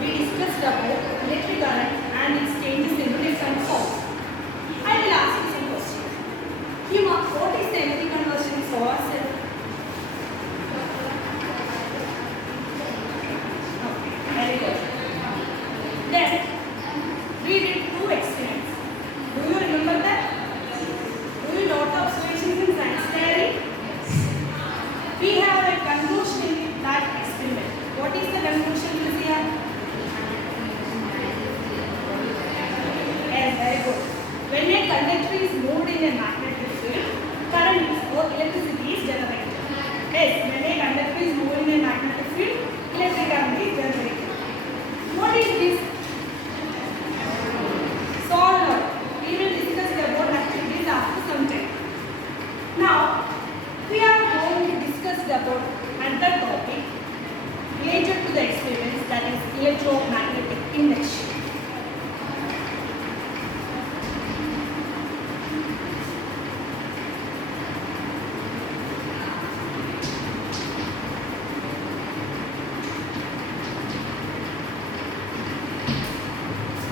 we discussed about electric current and its changes in different forms. I will ask you some questions. Hima, what is the energy conversion in solar cell? Okay, very good. Then we did two experiments. Do you remember that? Do you note the observations in science diary? We have a conclusion in that experiment. What is the conclusion, Lucia? Yes, very good. When a conductor is moved in a magnetic field, current or electricity is generated. Yes, when a conductor is moved in a magnetic field, electric current is generated. What is this? Solenoid. We will discuss about activities after some time. Now, we are going to discuss about another topic related to the experiments, that is electromagnetic induction.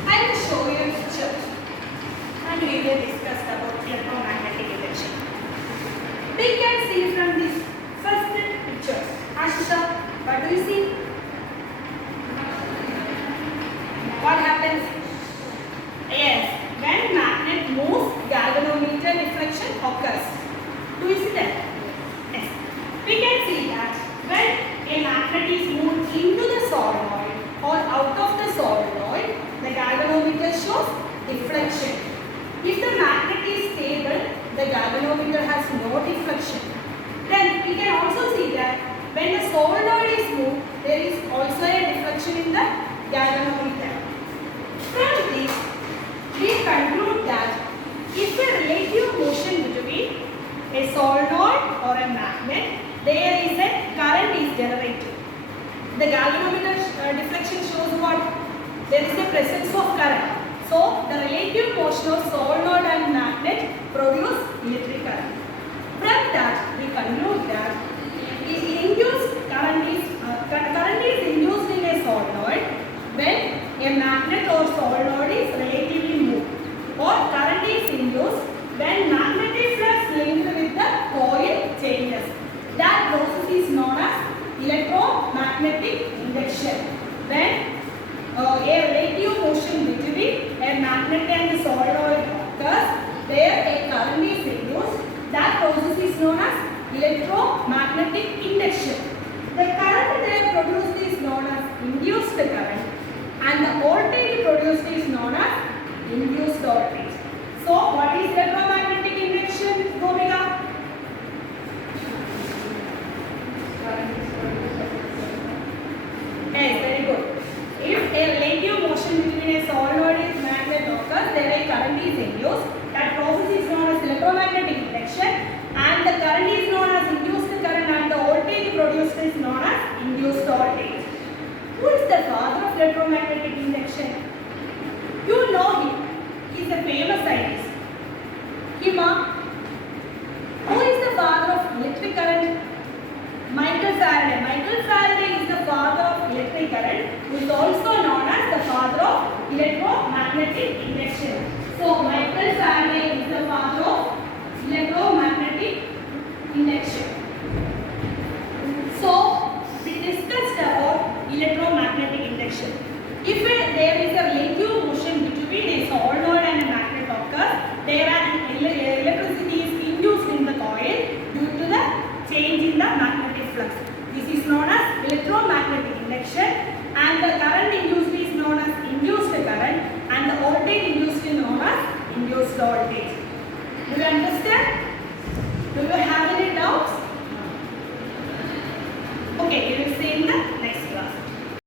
I will show you a picture and we will discuss about electromagnetic induction. We can see from this first picture. Ashisha, what do you see? What happens? Yes, when magnet moves, galvanometer deflection occurs. Do you see that? Yes. We can see that when a magnet is moved into the solenoid or out of the solenoid, the galvanometer shows deflection. If the magnet is stable, the galvanometer has no deflection. Then we can also see that when the solenoid is moved, there is also a deflection in the galvanometer. From this, we conclude that if a relative motion between a solenoid or a magnet, there is a current is generated. The galvanometer deflection shows what? There is a presence of current. So, the relative motion of solenoid and magnet produce electric current. From that, we conclude that current is induced in a solenoid when a magnet or solenoid is relatively moved, or current is induced when magnetic flux linked with the coil changes. That process is known as electromagnetic induction. When a relative motion between a magnet and the solenoid occurs, there a current is induced. That process is known as electromagnetic induction. The current there produced is known as induced current, and the voltage produced is known as induced voltage. So, what is electromagnetic induction, Gomika? Yes, very good. If a relative motion between a solenoid and magnet occurs, there a current is induced. That process is known as electromagnetic induction, and the current is known as induced current, and the voltage produced is known as induced voltage. Who is the father of electromagnetic induction? You know him. He is a famous scientist. Hima. Who is the father of electric current? Michael Faraday. Michael Faraday is the father of electric current, who is also known as the father of electromagnetic induction. So, Michael Faraday is the father of electromagnetic induction. So, we discussed about electromagnetic induction. If there is a relative motion between a solenoid and a magnet occurs, there are electricity is induced in the coil due to the change in the magnetic flux. This is known as electromagnetic induction, and the